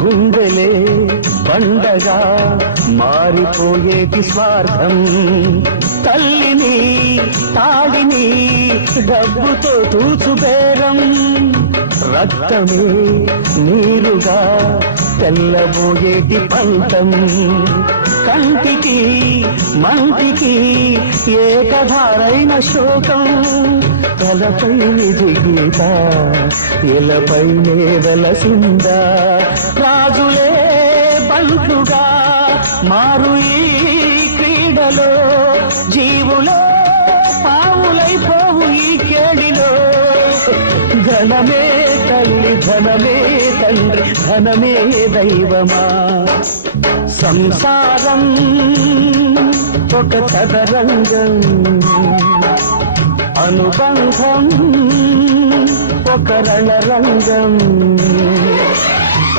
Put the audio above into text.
గుండెలే పండగా మారిపోయేది స్వార్థం. తల్లిని తాడిని డబ్బుతో తూచుబేరం, రక్తమే నీరుగా తెల్లబోయేటి పంతం. కంటికి మంటికి ఏకధారైన శోకం, తలపై విధి గీత ఇలపైనే వెలసిందా. రాజులే బంటుగా మారు ఈ క్రీడలో, జీవులే పావులైపోవు ఈ కేడిలో. ధనమే తల్లి ధనమే తండ్రి ధనమే దైవమా. సంసారం ఒక చదరంగం, అనుబంధం ఒక రణరంగం.